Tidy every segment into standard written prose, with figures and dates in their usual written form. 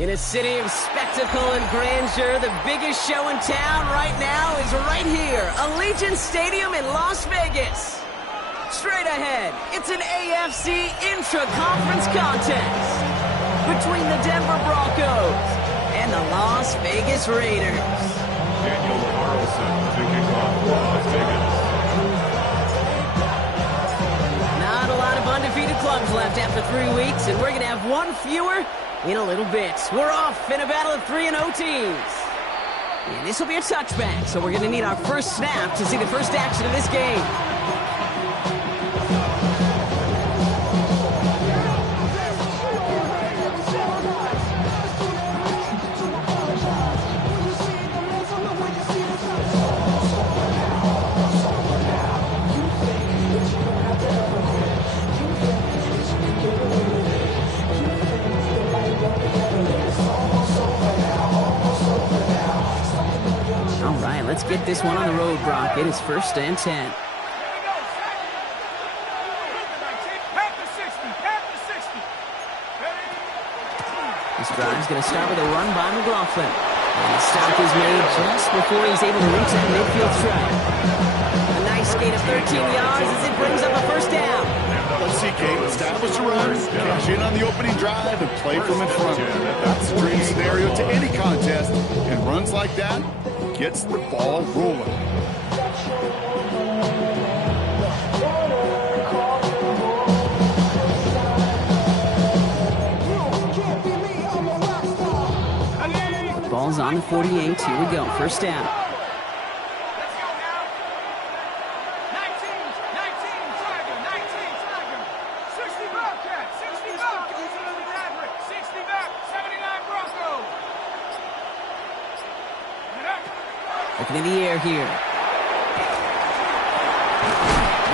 In a city of spectacle and grandeur, the biggest show in town right now is right here, Allegiant Stadium in Las Vegas. Straight ahead, it's an AFC intra-conference contest between the Denver Broncos and the Las Vegas Raiders. Daniel Carlson to kick off for Las Vegas. Not a lot of undefeated clubs left after 3 weeks, and we're going to have one fewer in a little bit. We're off in a battle of 3-0 teams. And this will be a touchback, so we're going to need our first snap to see the first action of this game. Let's get this one on the road, Brock. It is 1st and 10. This drive's going to start with a run by McLaughlin. And the stop is made just before he's able to reach that midfield strike. A nice gain of 13 yards as it brings up a first down. TK. Establish a run, cash in on the opening drive, and play from in front. That's the dream scenario to any contest, and runs like that gets the ball rolling. Ball's on the 48. Here we go. First down. Looking in the air here.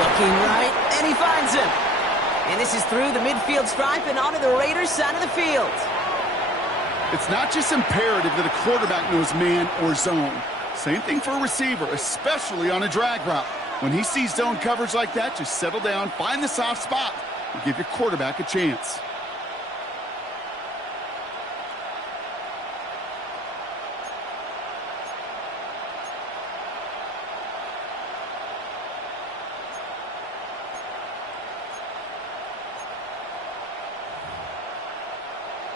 Looking right, and he finds him. And this is through the midfield stripe and onto the Raiders' side of the field. It's not just imperative that a quarterback knows man or zone. Same thing for a receiver, especially on a drag route. When he sees zone coverage like that, just settle down, find the soft spot, and give your quarterback a chance.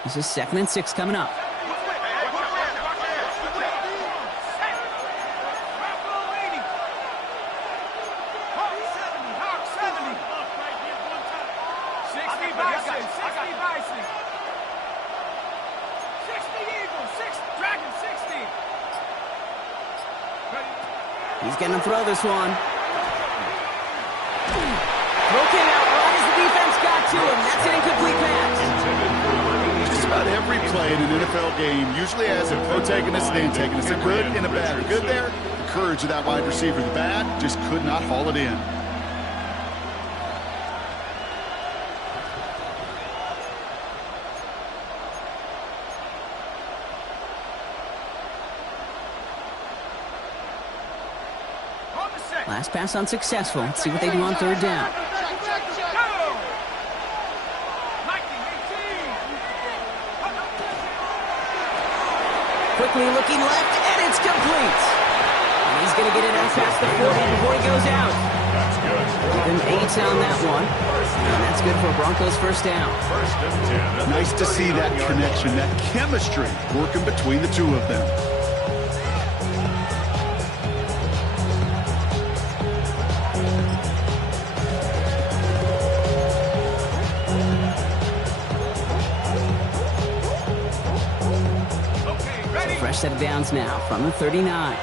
This is 2nd and 6 coming up. He's going to throw this one. Throw came out right as the defense got to him. That's an incomplete pass. Just about every play in an NFL game usually has a protagonist and antagonist, a good and a bad. The good there, the courage of that wide receiver. The bad just could not haul it in. Last pass unsuccessful. Let's see what they do on 3rd down. Quickly looking left, and it's complete. And he's going to get it out past the 40 before he goes out. That's good. Give him 8 on that one. And that's good for a Broncos first down. First and 10. Nice to see that connection, that chemistry working between the two of them. Fresh set of downs now from the 39.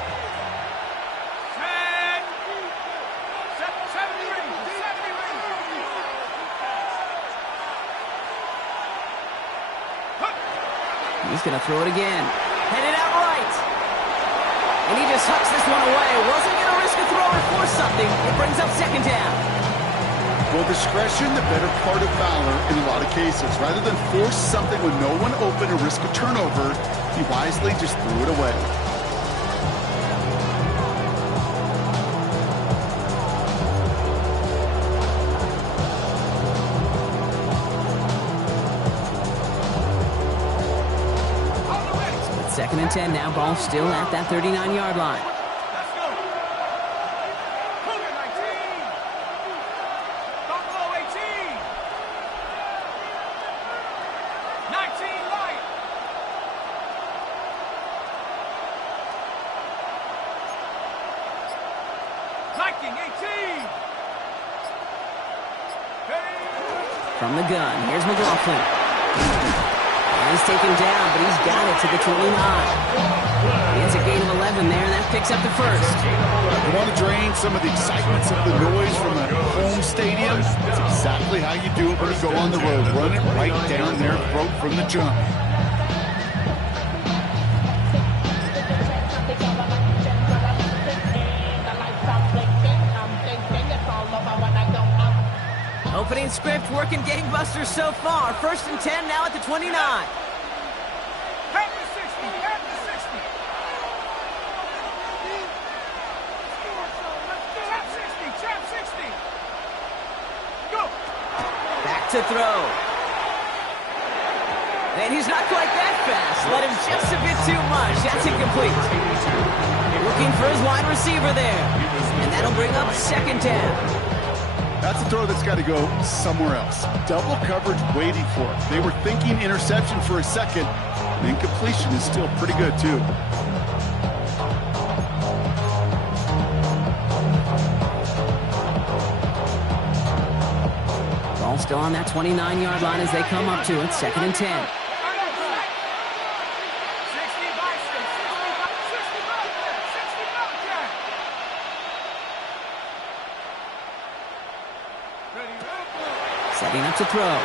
He's going to throw it again. Headed out right. And he just hucks this one away. Wasn't going to risk a throw or force something. It brings up 2nd down. Well, discretion, the better part of valor in a lot of cases. Rather than force something with no one open and risk a turnover, he wisely just threw it away. It's 2nd and 10 now. Ball still at that 39-yard line. From the gun, here's McLaughlin. And he's taken down, but he's got it to the 29. He has a gain of 11 there, and that picks up the first. You want to drain some of the excitement, some of the noise from a home stadium? That's exactly how you do it when you go on the road. Run it right down their throat from the jump. Opening script working gangbusters so far. 1st and 10 now at the 29. Back to throw. And he's not quite that fast. Let him just a bit too much. That's incomplete. Looking for his wide receiver there. And that'll bring up 2nd down. That's a throw that's got to go somewhere else. Double coverage waiting for it. They were thinking interception for a second. And incompletion is still pretty good, too. Ball still on that 29-yard line as they come up to it. 2nd and 10. Setting up to throw.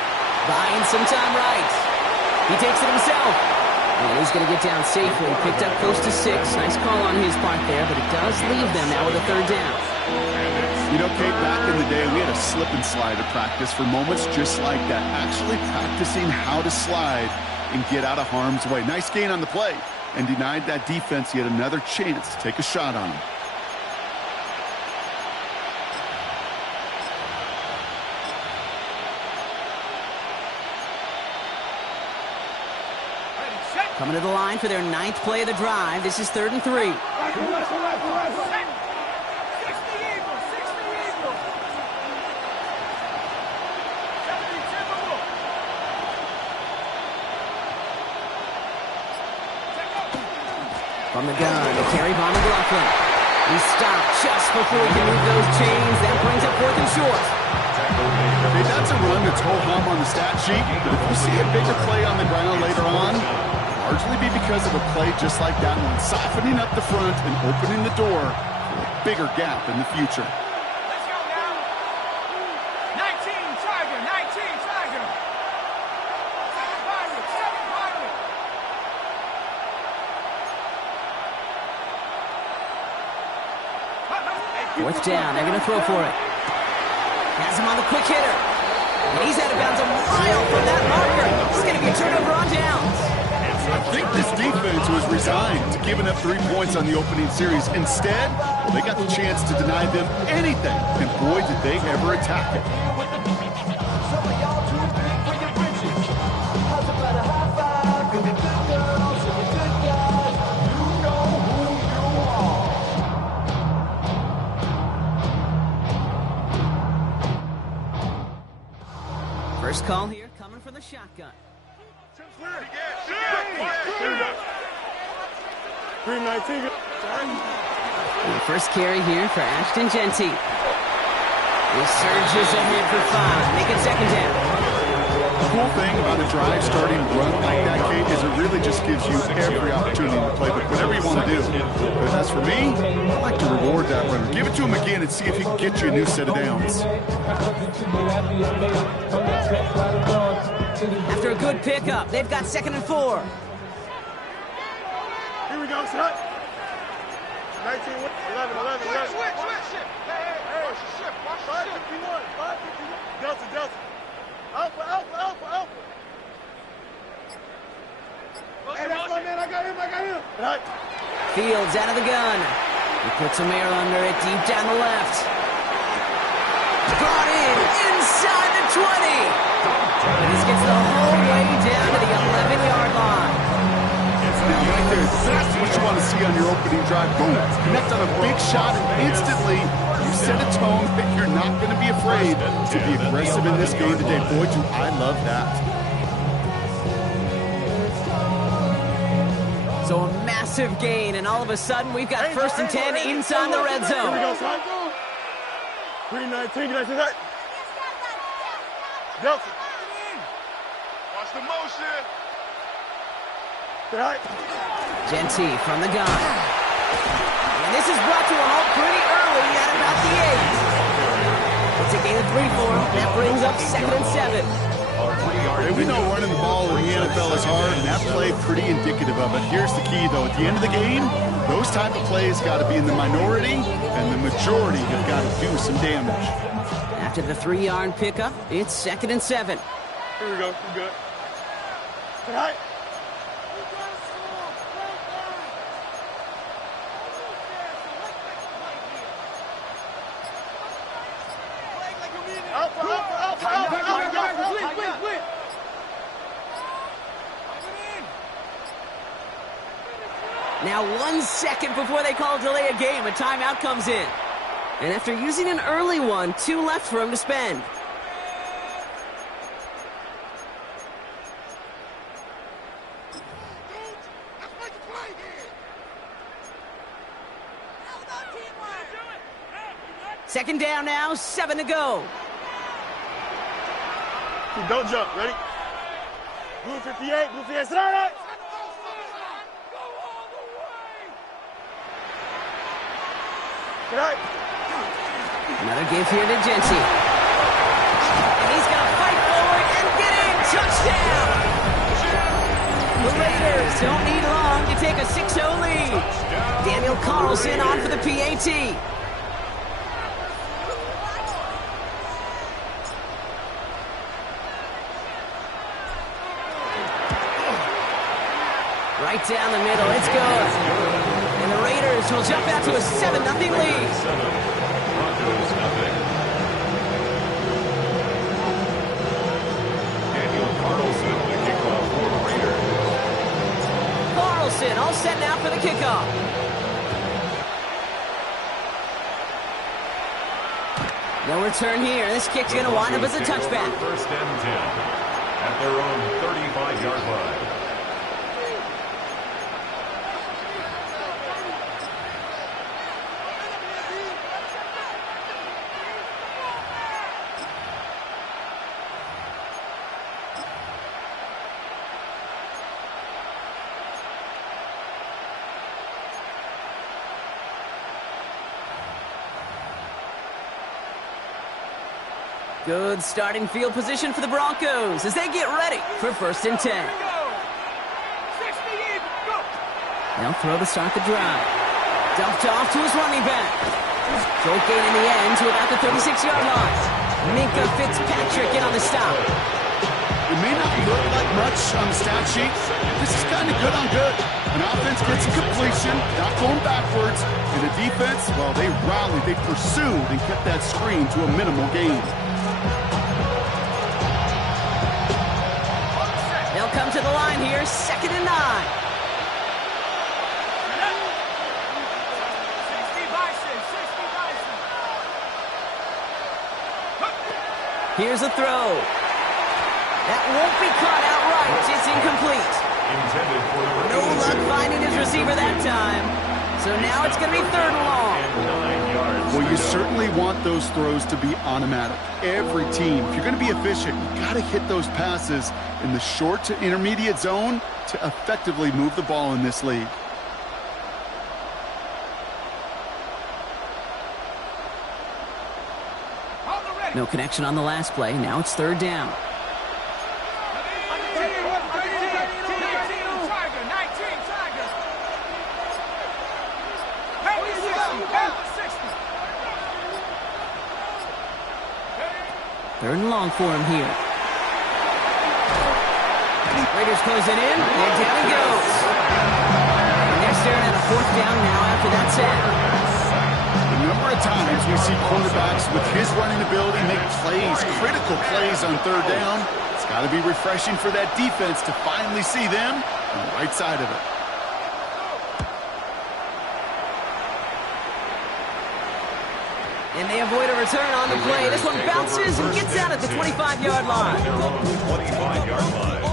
Buying some time right. He takes it himself. And he's going to get down safely. Picked up close to 6. Nice call on his part there, but it does leave them now with a 3rd down. You know, Kate, back in the day, we had a slip and slide at practice for moments just like that. Actually practicing how to slide and get out of harm's way. Nice gain on the play. And denied that defense yet another chance to take a shot on him. Coming to the line for their 9th play of the drive. This is 3rd and 3. From the gun, the carry by McLaughlin. He stopped just before he can move those chains. That brings up 4th and short. Okay, that's a run that's ho-hum on the stat sheet, but if you see a bigger play on the ground later on, largely be because of a play just like that one, softening up the front and opening the door for a bigger gap in the future. Let's go now. 19 Tiger, 19 Tiger. 7 Pirate, 7 Pirate. Fourth down, they're going to throw for it. Has him on the quick hitter. And he's out of bounds a mile from that marker. It's going to be a turnover on downs. I think this defense was resigned to giving up 3 points on the opening series. Instead, well, they got the chance to deny them anything, and boy, did they ever attack it. First call here coming from the shotgun. 319. The first carry here for Ashton Genty. He surges ahead for 5. Make it 2nd down. The cool thing about a drive starting run like that, Kate, is it really just gives you every opportunity to play with whatever you want to do. But as for me, I like to reward that runner. Give it to him again and see if he can get you a new set of downs. After a good pickup, they've got 2nd and 4. Here we go, son. 19, 11, 11, 11. Switch. Hey, watch the ship, watch the ship. 551, 551. Delta. Alpha. Hey, that's my man, I got him. Right. Fields out of the gun. He puts some air under it deep down the left. Brought in inside the 20. And this gets the whole way down to the 11-yard line. Now, right there, that's what you want to see on your opening drive. Boom, connect on a big shot, and instantly you set a tone that you're not going to be afraid to be aggressive in this game today. Boy, do I love that. So a massive gain, and all of a sudden we've got 1st and 10 inside the red zone. Here we go, son. 319, get that. Delta. Watch the motion. Right. Genty from the gun. And this is brought to a halt pretty early at about the 8. It's a gain of 3 for him. That brings up 2nd and 7. Hey, we know running the ball in the NFL is hard, and that play pretty indicative of it. Here's the key, though. At the end of the game, those type of plays got to be in the minority, and the majority have got to do some damage. After the 3-yard pickup, it's 2nd and 7. Here we go. We good. Right. Now 1 second before they call delay a game, a timeout comes in. And after using an early one, 2 left for him to spend. Second down now, 7 to go. Don't jump. Ready? Blue 58, blue 58. Sit on it. Good night. Another give here to Jency. And he's going to fight forward and get in. Touchdown! The Raiders don't need long to take a 6-0 lead. Daniel Carlson on for the PAT. Right down the middle, it's good. And the Raiders will jump out to a 7-0 lead. 7, Broncos nothing. Daniel Carlson, the kickoff for the Raiders. Carlson all set now for the kickoff. No return here. This kick's going to wind up as a touchback. First and 10 at their own 35-yard line. Good starting field position for the Broncos as they get ready for first and 10. They'll throw to start the drive. Dumped off to his running back. Short gain in the end to about the 36-yard line. Minka Fitzpatrick in on the stop. It may not look like much on the stat sheet. This is kind of good on good. An offense gets a completion, not going backwards. And the defense, well, they rallied, they pursued, and kept that screen to a minimal gain. They'll come to the line here, 2nd and 9. Here's a throw. That won't be caught outright. It's incomplete. Intended for the No luck finding his receiver that time. So now it's going to be 3rd and long. 9 yards. Well, you certainly want those throws to be automatic. Every team, if you're going to be efficient, you got to hit those passes in the short to intermediate zone to effectively move the ball in this league. No connection on the last play. Now it's 3rd down. Third and long for him here. Raiders close it in, and down he goes. And they're staring at a 4th down now after that sack. A number of times we see quarterbacks with his running ability make plays, critical plays on 3rd down. It's got to be refreshing for that defense to finally see them on the right side of it. And they avoid a return on the play. This one bounces and gets out at the 25-yard line. Their own 25-yard line.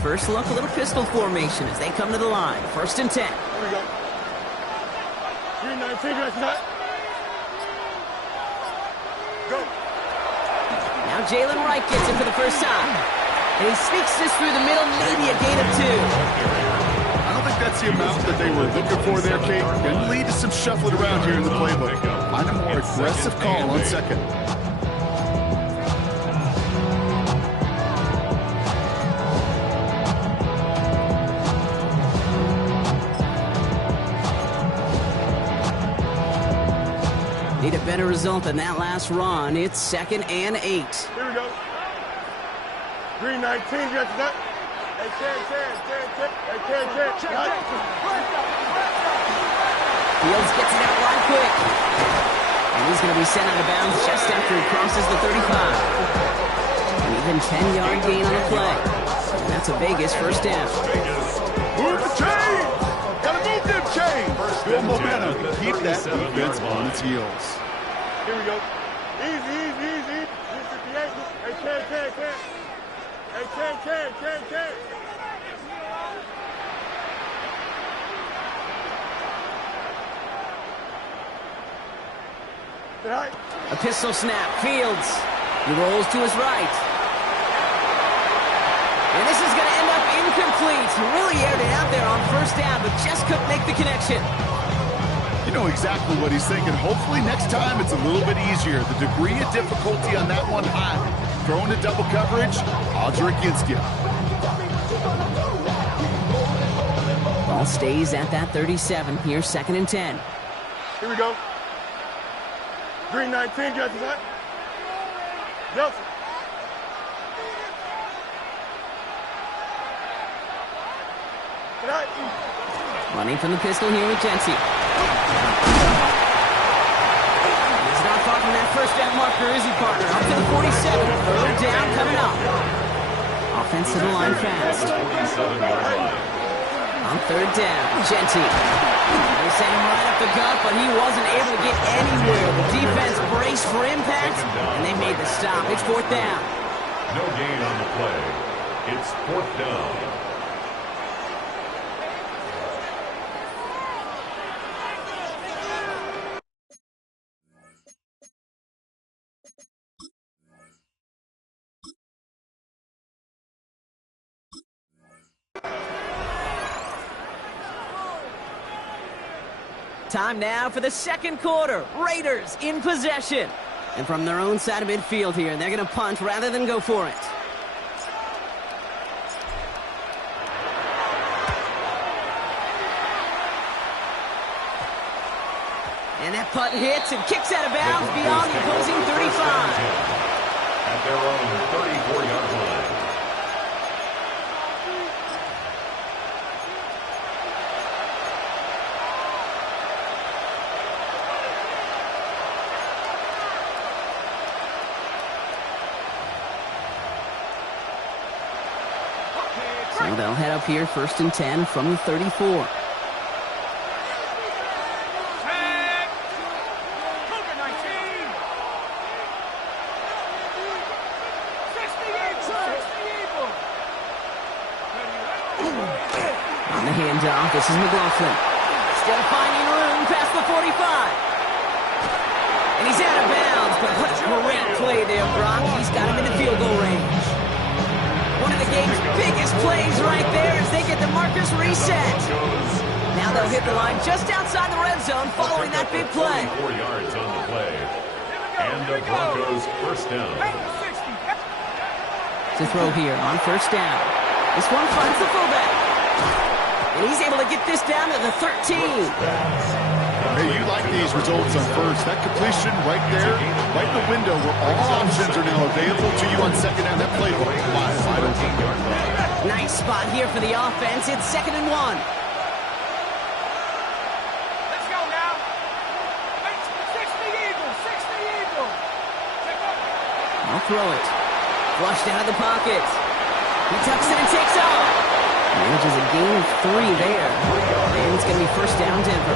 First look, a little pistol formation as they come to the line. 1st and 10. Here we go. 3-19, that's not. Go. Now Jalen Wright gets it for the first time. And he sneaks this through the middle, maybe a gain of 2. I don't think that's the amount that they were looking for there, Kate. Going to lead to some shuffling around here in the playbook. Find a more aggressive call on 2nd. Need a better result than that last run. It's 2nd and 8. Here we go. 3-19, that's not. Fields gets it out line quick. And he's going to be sent out of bounds just after he crosses the 35. An even 10-yard gain on the play. And that's a Vegas first down. Move the chains! Gotta move them chains! Good momentum. Keep that defense on its heels. Here we go. Easy. 58. Hey, Ken. Hey, Ken. A pistol snap. Fields. He rolls to his right. And this is going to end up incomplete. He really aired it out there on first down, but just couldn't make the connection. You know exactly what he's thinking. Hopefully next time it's a little bit easier. The degree of difficulty on that one high. Throwing to double coverage, odds are against you. Ball stays at that 37. Here, 2nd and 10. Here we go. Green 19, got to that. Nelson. Running from the pistol here with Jency. He's not far from that first down marker, is he, partner? Up to the 47. Third down coming up. Offense to the line fast. On third down, Jency. They sent him right up the gut, but he wasn't able to get anywhere. The defense braced for impact, and they made the stop. It's 4th down. No gain on the play. It's 4th down. Time now for the second quarter. Raiders in possession. And from their own side of midfield here, they're going to punt rather than go for it. And that punt hits and kicks out of bounds beyond the opposing 35. At their own 34-yard line. So they'll head up here, 1st and 10 from the 34. On the handoff, this is McLaughlin. Still finding room past the 45. And he's out of bounds, but what a great play there, Brock. He's got him in the field goal range. One of the game's biggest plays right there as they get the markers reset. Now they'll hit the line just outside the red zone following that big play. 4 yards on the play. And the Broncos first down. To throw here on first down. This one finds the fullback. And he's able to get this down to the 13. Hey, you like these results on first. That completion right there, right in the window where all options are now available to you on second down. That playbook wide open. Nice spot here for the offense. It's 2nd and 1. Let's go now. 60 Eagle. I'll throw it. Flushed out of the pocket. He tucks it and takes off. Manages a gain of 3 there. And it's going to be first down, Denver.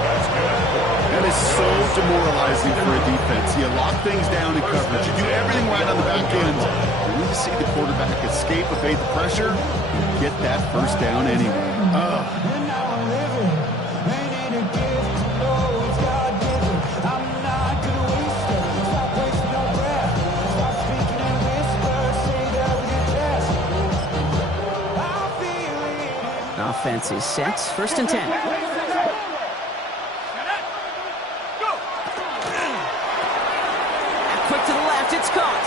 That is so demoralizing for a defense. You lock things down in coverage. You do everything right on the back end. You need to see the quarterback escape, evade the pressure, and get that first down anyway. Offense is set. 1st and 10. Quick to the left. It's caught.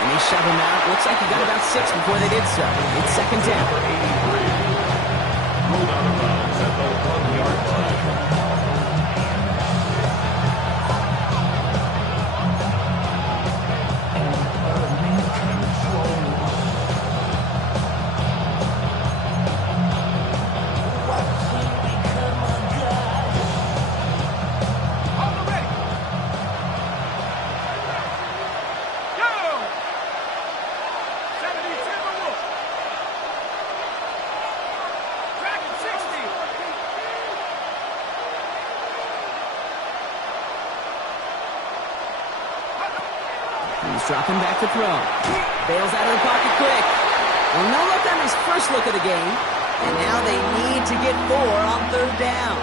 And they shove him out. Looks like he got about 6 before they did so. It's 2nd down. Rolled out of bounds at the 1-yard line. He's dropping back to throw. Bails out of the pocket quick. Well, no luck on his first look of the game. And now they need to get 4 on 3rd down.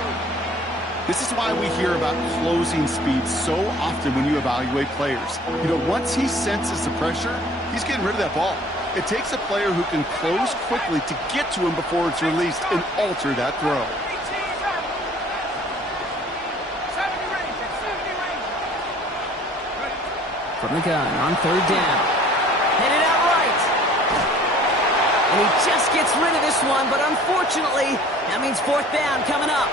This is why we hear about closing speed so often when you evaluate players. You know, once he senses the pressure, he's getting rid of that ball. It takes a player who can close quickly to get to him before it's released and alter that throw. From the gun on 3rd down. Headed out right. And he just gets rid of this one, but unfortunately, that means 4th down coming up.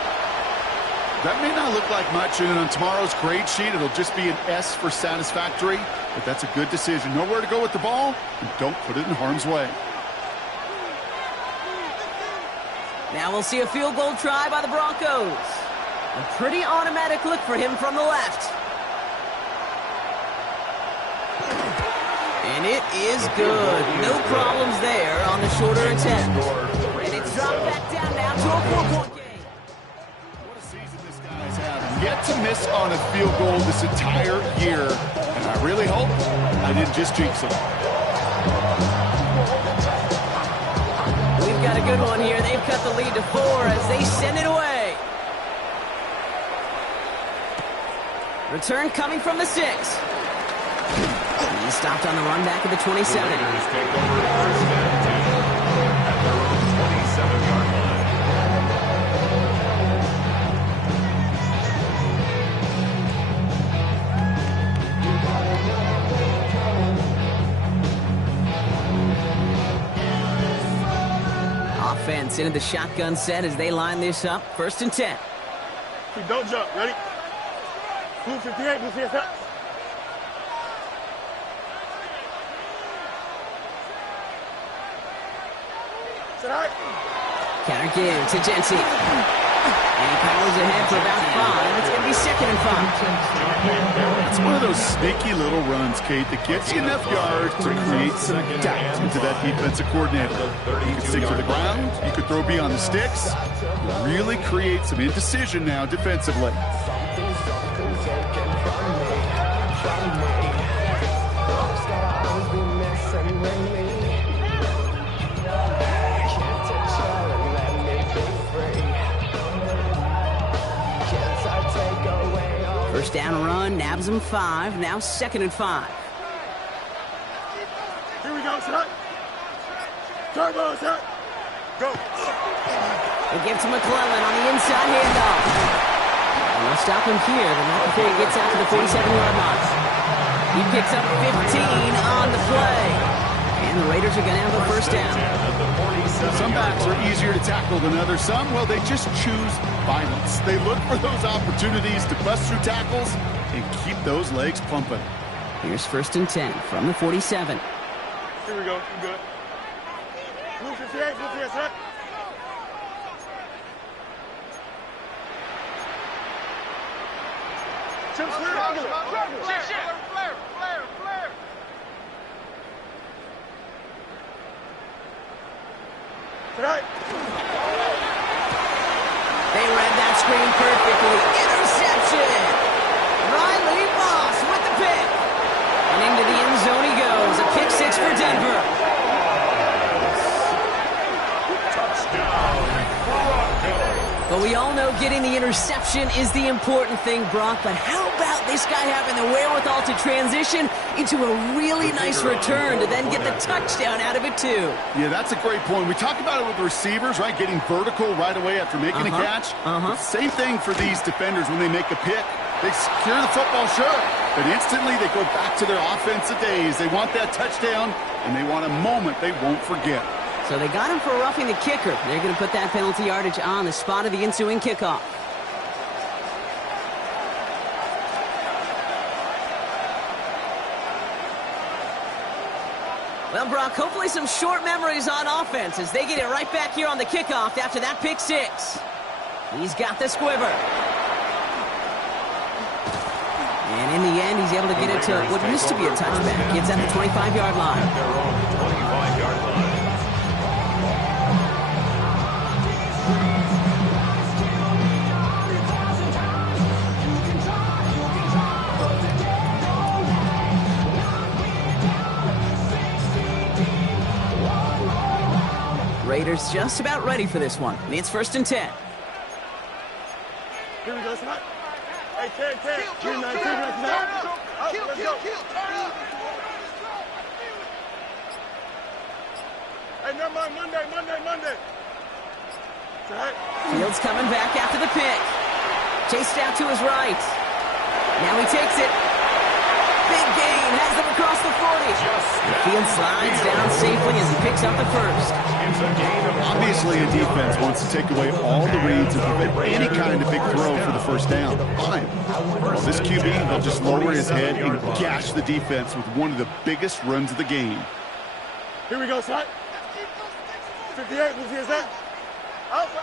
That may not look like much, and on tomorrow's grade sheet, it'll just be an S for satisfactory, but that's a good decision. Nowhere to go with the ball, and don't put it in harm's way. Now we'll see a field goal try by the Broncos. A pretty automatic look for him from the left. And it is good. No problems there on the shorter attempt. And it's dropped back down now to a 4-point game. What a season this guy's having. Yet to miss on a field goal this entire year. And I really hope I didn't just jinx him. We've got a good one here. They've cut the lead to 4 as they send it away. Return coming from the 6. He's stopped on the run back at the 27. Take over 1st and 10 at their own 27-yard line. Offense into the shotgun set as they line this up. 1st and 10. Don't jump. Ready? Blue 58, blue 58. Counter give to Jensen. And he powers ahead for about 5. It's going to be 2nd and 5. It's one of those sneaky little runs, Kate, that gets you enough yards to create some doubt into that defensive coordinator. You can stick to the ground. You could throw beyond the sticks. Really create some indecision now defensively. First down run, nabs him 5. Now 2nd and 5. Here we go, son. Turbo, son. Go. They give to McClellan on the inside handoff. And they'll stop him here, but not before he gets out to the 47-yard line. He picks up 15 on the play. And the Raiders are going to have a first down. Some backs are easier to tackle than others. Some, well, they just choose violence. They look for those opportunities to bust through tackles and keep those legs pumping. Here's 1st and 10 from the 47. Here we go. You good. Blue 58, blue 58, son. Chip, flare. Tonight. They read that screen perfectly. Interception! Riley Moss with the pick. And into the end zone he goes. A pick 6 for Denver. But we all know getting the interception is the important thing, Brock. But how about this guy having the wherewithal to transition into a really nice return to then get the touchdown out of it, too? Yeah, that's a great point. We talk about it with the receivers, right? Getting vertical right away after making a catch. Same thing for these defenders when they make a pick. They secure the football, sure, but instantly they go back to their offensive days. They want that touchdown, and they want a moment they won't forget. So they got him for roughing the kicker. They're going to put that penalty yardage on the spot of the ensuing kickoff. Well, Brock, hopefully some short memories on offense as they get it right back here on the kickoff after that pick 6. He's got the squiver. And in the end, he's able to get it to what used to be a touchback. It's at the 25-yard line. At their own 25-yard line. coordinator's just about ready for this one. It's 1st and 10. Here we go, son. Hey, 10. Green 19, let's go. Let's go. Hey, never mind, Monday. Fields coming back after the pick. Chased out to his right. Now he takes it. Big gain, has them across the 40. The field slides down safely as he picks up the first. Obviously, a defense wants to take away all the reads and prevent any kind of big throw for the first down. Fine. Well, this QB will just lower his head and gash the defense with one of the biggest runs of the game. Here we go, son. 58, who's here, that? Alpha.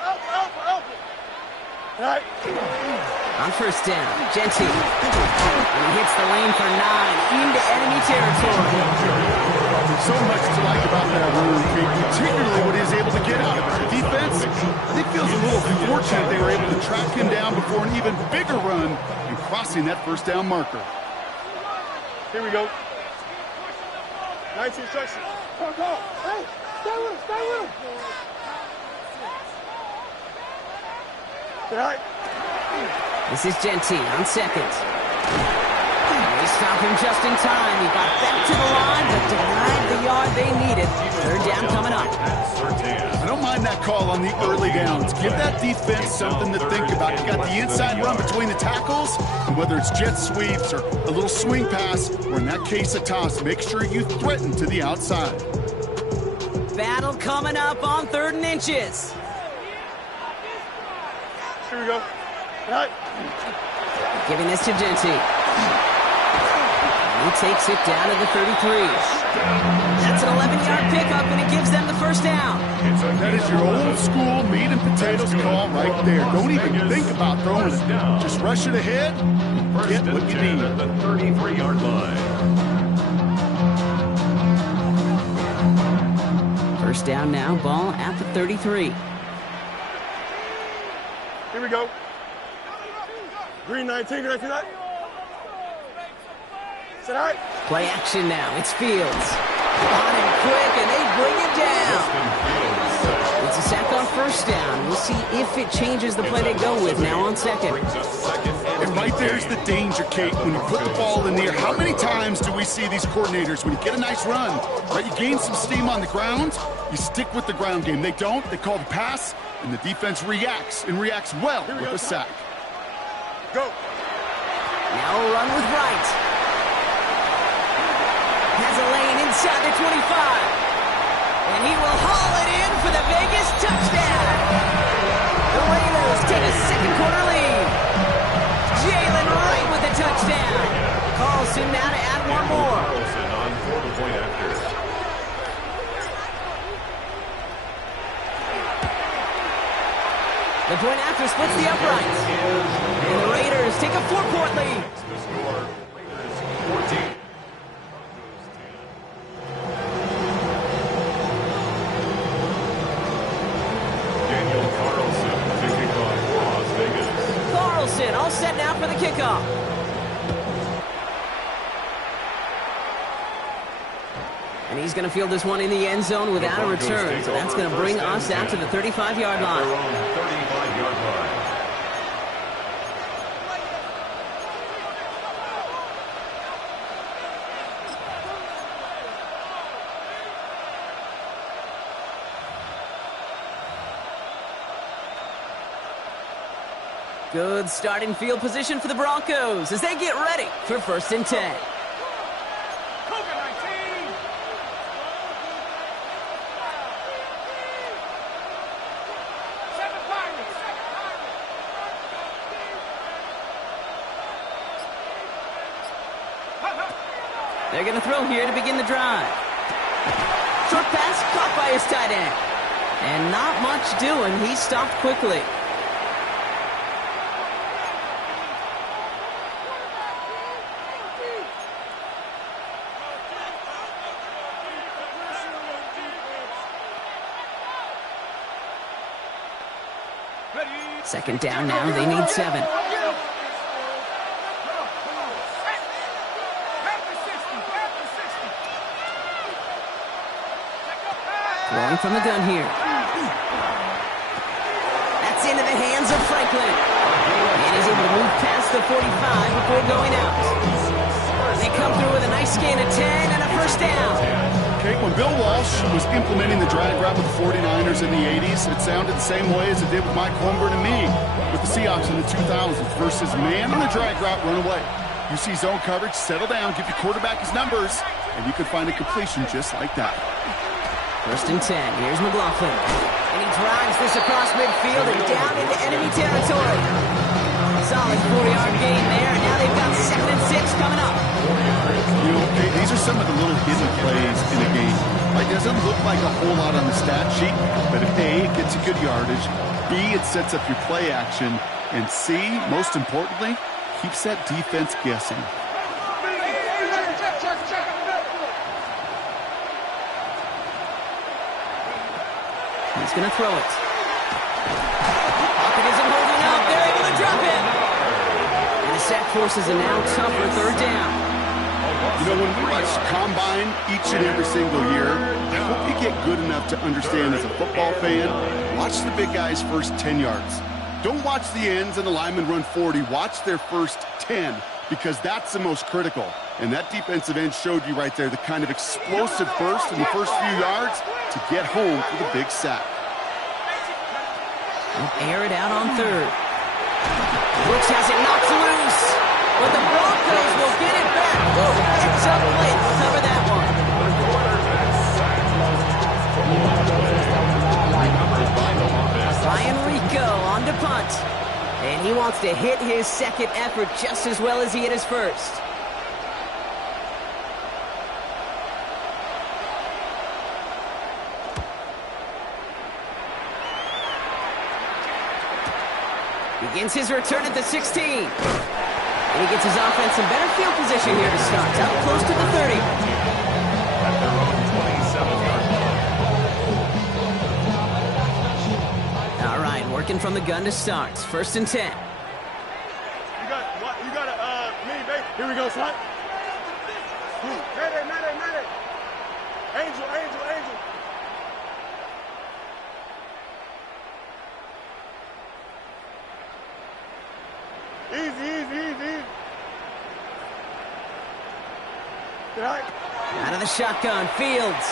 All right. On 1st down, Genty. And he hits the lane for 9 into enemy territory. So much to like about that run, particularly what he was able to get out of it. The defense, I think, feels a little fortunate they were able to track him down before an even bigger run and crossing that 1st down marker. Here we go. 19 instructions. Hey, stay with him. All right. This is Genty on 2nd. They stop him just in time. He got back to the line, but denied the yard they needed. 3rd down coming up. I don't mind that call on the early downs. Give that defense something to think about. You got the inside run between the tackles, and whether it's jet sweeps or a little swing pass, or in that case a toss, make sure you threaten to the outside. Battle coming up on 3rd and inches. Here we go. All right. Giving this to Genty. He takes it down to the 33. That's an 11-yard pickup, and it gives them the 1st down. That is your old school meat and potatoes call right there. Don't even think about throwing it. Just rush it ahead, get what you need. At the 33-yard line. 1st down now, ball at the 33. Here we go. Green 19, you ready for that? Sit all right. Play action now. It's Fields. On him quick, and they bring it down. It's a sack on 1st down. We'll see if it changes the play they go with now on 2nd. And right there's the danger, Kate, when you put the ball in the air. How many times do we see these coordinators, when you get a nice run, right, you gain some steam on the ground, you stick with the ground game. They don't. They call the pass, and the defense reacts, and reacts well with a sack. Go. Now a run with Wright. Has a lane inside the 25. And he will haul it in for the Vegas touchdown. The Raiders take a 2nd quarter lead. Jalen Wright with the touchdown. Carlson now to add one more. Carlson on for the point after. The point after splits the uprights. And the Raiders take a 4-point lead. The score, Raiders 14. Daniel Carlson to kick off for Las Vegas. Carlson all set now for the kickoff. And he's going to field this one in the end zone without a return. So that's going to bring us out to the 35-yard line. Their own 35-yard line. Good starting field position for the Broncos as they get ready for 1st and 10. They're going to throw here to begin the drive. Short pass caught by his tight end. And not much doing. He stopped quickly. Second down now. They need 7. Throwing from the gun here. into the hands of Franklin. And he's able to move past the 45 before going out. They come through with a nice gain of 10 and a first down. Okay, when Bill Walsh was implementing the drag route with the 49ers in the 80s, it sounded the same way as it did with Mike Holmgren and me with the Seahawks in the 2000s versus man on the drag route, run away. You see zone coverage, settle down, give your quarterback his numbers, and you can find a completion just like that. First and 10. Here's McLaughlin. And he drives this across midfield and down into enemy territory. Solid 4-yard gain there, and now they've got 2nd and 6 coming up. You know, hey, these are some of the little hidden plays in a game. Like, it doesn't look like a whole lot on the stat sheet, but if A, it gets you good yardage, B, it sets up your play action, and C, most importantly, keeps that defense guessing. He's going to throw it. Pocket isn't holding up. They're able to drop it. And the sack forces a now tougher 3rd down. You know, when we watch Combine each and every single year, I hope you get good enough to understand as a football fan, watch the big guys' first 10 yards. Don't watch the ends and the linemen run 40. Watch their first 10, because that's the most critical. And that defensive end showed you right there the kind of explosive burst in the first few yards to get home for the big sack. They'll air it out on 3rd. Brooks has it knocked loose, but the Broncos will get it back. Heads up play to cover that one. Ryan Rico on to punt. And he wants to hit his 2nd effort just as well as he hit his 1st. Begins his return at the 16. And he gets his offense in better field position here to start. Up close to the 30. At their own 27-yard line. All right, working from the gun to start. 1st and 10. You got me, baby. Here we go, son. Mayday. Angel. Easy. Out of the shotgun, Fields.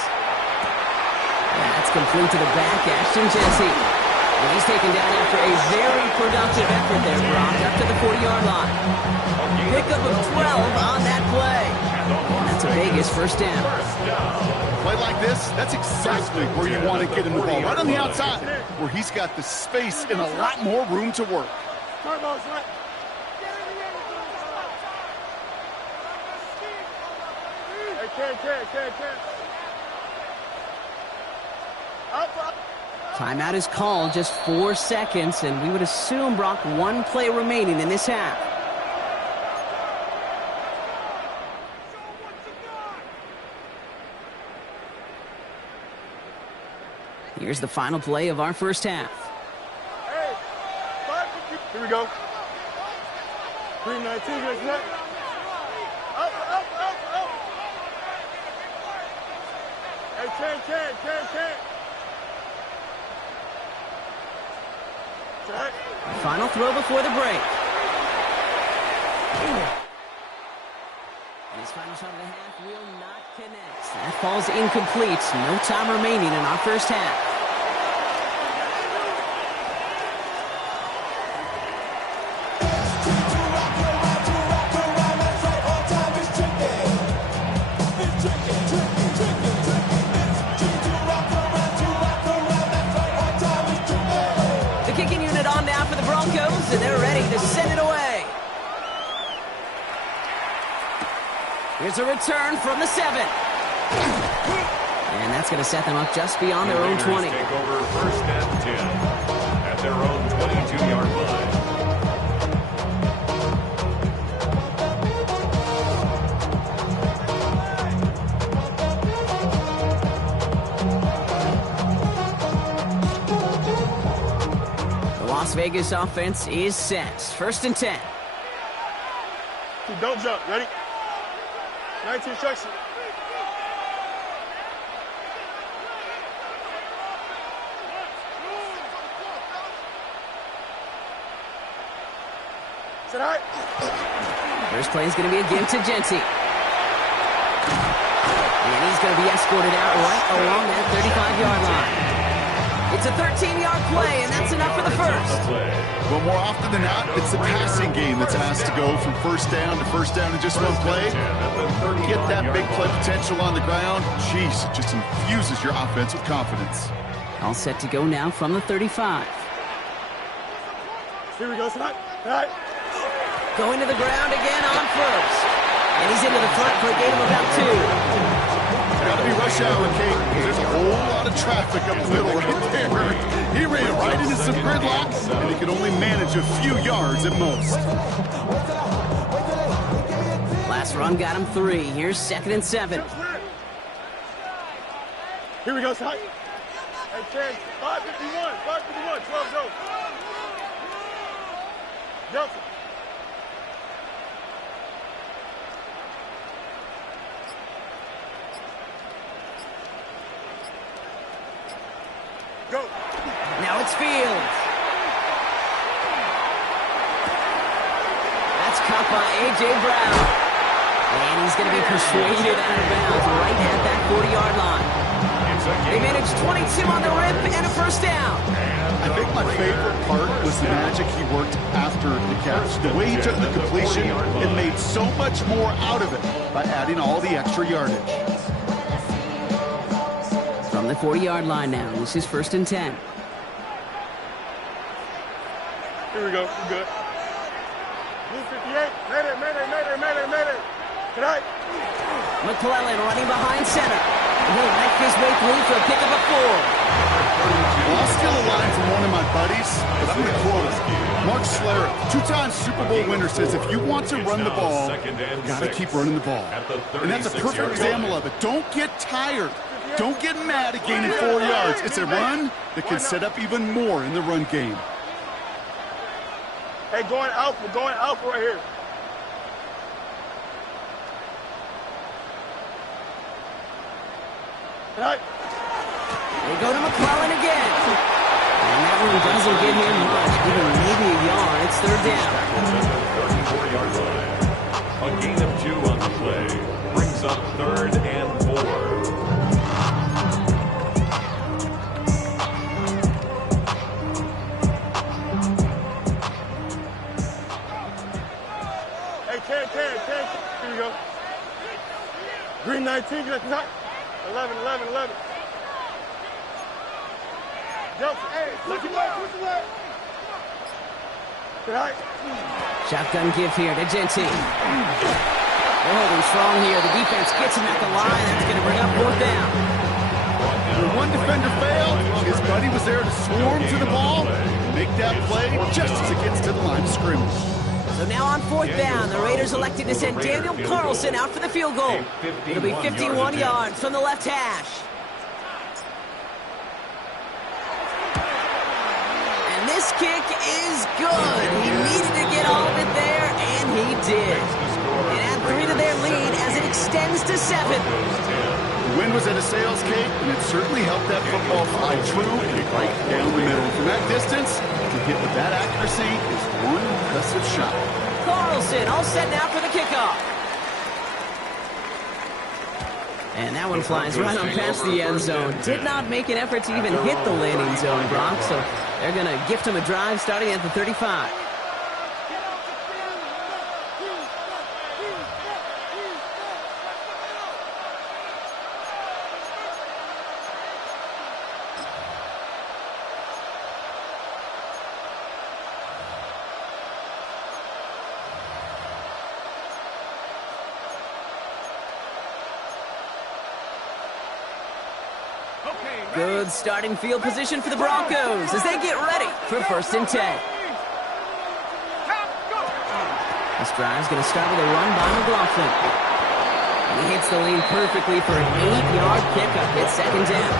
That's complete to the back, Ashton Jesse. And he's taken down after a very productive effort there, Brock, up to the 40-yard line. Pickup of 12 on that play. And that's a Vegas first down. Play like this, that's exactly where you want to get him the ball. Right on the outside, where he's got the space and a lot more room to work. Can't. Timeout is called, just 4 seconds, and we would assume, Brock, 1 play remaining in this half. Here's the final play of our first half. Hey, here we go. 319, what's that? Up. Hey, can't. Jack. Final throw before the break. And his final shot of the half will not connect. That falls incomplete. No time remaining in our first half. And they're ready to send it away. Here's a return from the 7. And that's going to set them up just beyond their own 20. Take over 1st and 10 at their own 22-yard line. Las Vegas offense is set. 1st and 10. Don't jump. Ready? 19 instruction. Tonight. First play is going to be a give to Genty. And he's going to be escorted out right along that 35-yard line. It's a 13-yard play, and that's enough for the first. Well, more often than not, it's the passing game that's asked to go from first down in just one play. Get that big play potential on the ground. Jeez, it just infuses your offense with confidence. All set to go now from the 35. Here we go, tonight. Tonight. Going to the ground again on first. And he's into the front for a gain of about 2. Got to be rush hour, Kate, because there's a whole lot of traffic up the middle right there. He ran right into some gridlock, and he could only manage a few yards at most. Last run got him 3. Here's 2nd and 7. Here we go, tonight. Hey, 10, 551, 551, 12 go. Delta. Go. Now it's Fields. That's caught by A.J. Brown. And he's going to be persuaded out of bounds right at that 40-yard line. They managed 22 on the rip and a first down. I think my favorite part was the magic he worked after the catch. The way he took the completion and made so much more out of it by adding all the extra yardage. From the 40-yard line now, this is 1st and 10. Here we go. We're good. Blue 58. Mayday. Tonight. McClellan running behind center. And he'll make his way through for a pickup of 4. Well, I'll steal a line from one of my buddies, but I'm going to quote him. Mark Schlereth, 2-time Super Bowl winner, says if you want to run the ball, you got to keep running the ball. And that's a perfect example of it. Don't get tired. Don't get mad at gaining 4 yards. It's a run that can set up even more in the run game. Hey, going alpha right here. Tonight. They go to McClellan again. And that one doesn't get him much, even maybe a yard. It's 3rd down. 34-yard line. A gain of 2 on the play. Brings up 3rd and 4. Hey, 10. Here we go. Green 19, get that 11. Delta, hey, push away. Tonight. Shotgun give here to Genty. They're holding strong here. The defense gets him at the line. That's going to bring up 4th down. When one defender failed, his buddy was there to swarm to the ball, make that play just as it gets to the line of scrimmage. So now on 4th down, the Raiders elected to send Daniel Carlson out for the field goal. It'll be 51 yards from the left hash. And this kick is good. He needed to get all of it there, and he did. And add 3 to their lead as it extends to 7. The wind was at a sales cape, and it certainly helped that football fly true and right down the middle. From that distance, to hit with that accuracy is one impressive shot. Carlson all set now for the kickoff. And that one flies right on past the end zone. Did not make an effort to even hit the landing zone, Bronx. So they're going to gift him a drive starting at the 35. Good starting field position for the Broncos as they get ready for 1st and 10. This drive's going to start with a run by McLaughlin. And he hits the lane perfectly for an 8-yard pickup. It's 2nd down.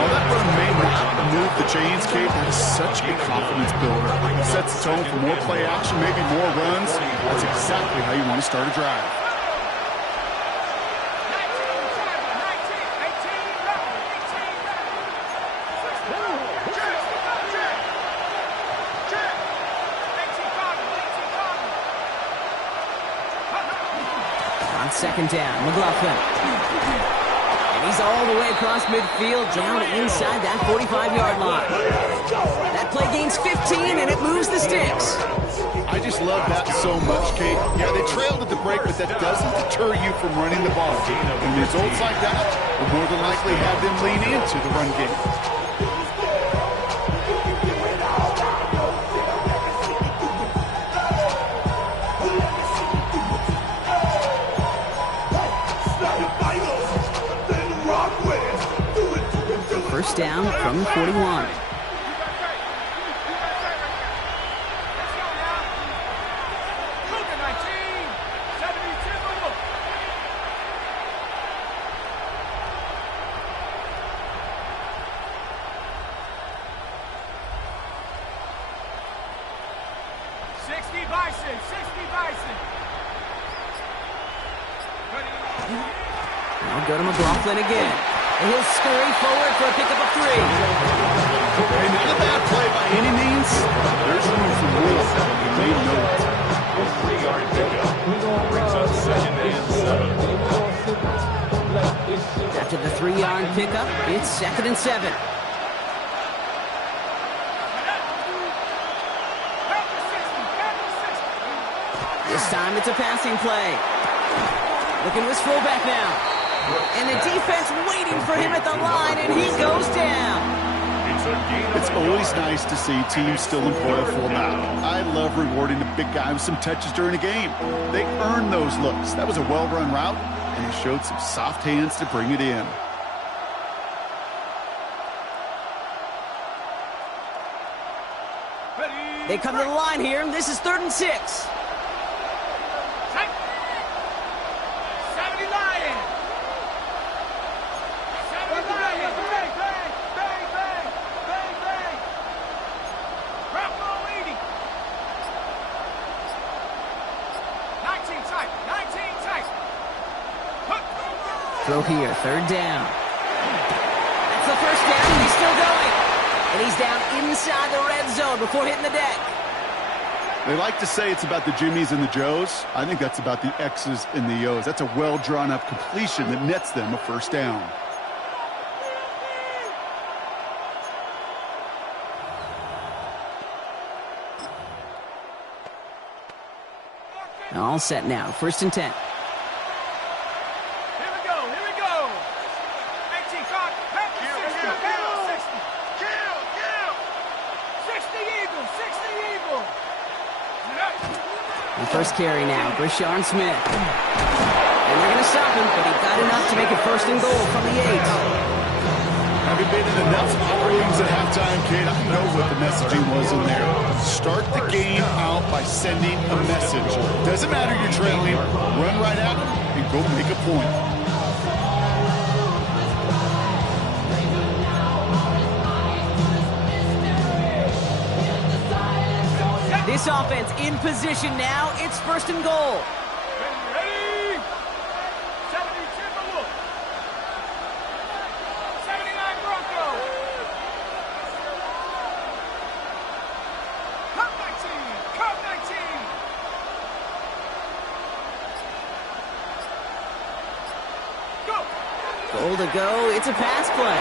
While that run may not move the chains, Kate, that is such a confidence builder. It sets the tone for more play action, maybe more runs. That's exactly how you want to start a drive. on second down. McLaughlin. And he's all the way across midfield, down inside that 45-yard line. That play gains 15, and it moves the sticks. I just love that so much, Kate. Yeah, they trailed at the break, but that doesn't deter you from running the ball. And results like that will more than likely have them lean into the run game. First down from the 41. Now go to McLaughlin again. And he'll scurry forward for a pickup of 3. Hey, not a bad play by any means. There's room for more. They know it. A 3-yard pickup brings up 2nd and 7. After the 3-yard pickup, it's 2nd and 7. This time it's a passing play. Looking to his fullback now. And the defense waiting for him at the line, and he goes down. It's always nice to see teams still employ a fullback. I love rewarding a big guy with some touches during a game. They earn those looks. That was a well-run route, and he showed some soft hands to bring it in. They come to the line here, and this is 3rd and 6. Throw here, 3rd down. That's the first down, and he's still going. And he's down inside the red zone before hitting the deck. They like to say it's about the Jimmies and the Joes. I think that's about the X's and the O's. That's a well-drawn-up completion that nets them a first down. All set now, 1st and 10. First carry now, Brishon Smith. And they're going to stop him, but he got enough to make it 1st and goal from the 8. Having been in enough locker rooms at halftime, Kate, I know what the messaging was in there. Start the game out by sending a message. Doesn't matter you're trailing, run right at them and go make a point. This offense in position now. It's 1st and goal. Ready? 72 Blue. 79 Broncos. Cup 19. Cup 19. Go. Goal to go. It's a pass play.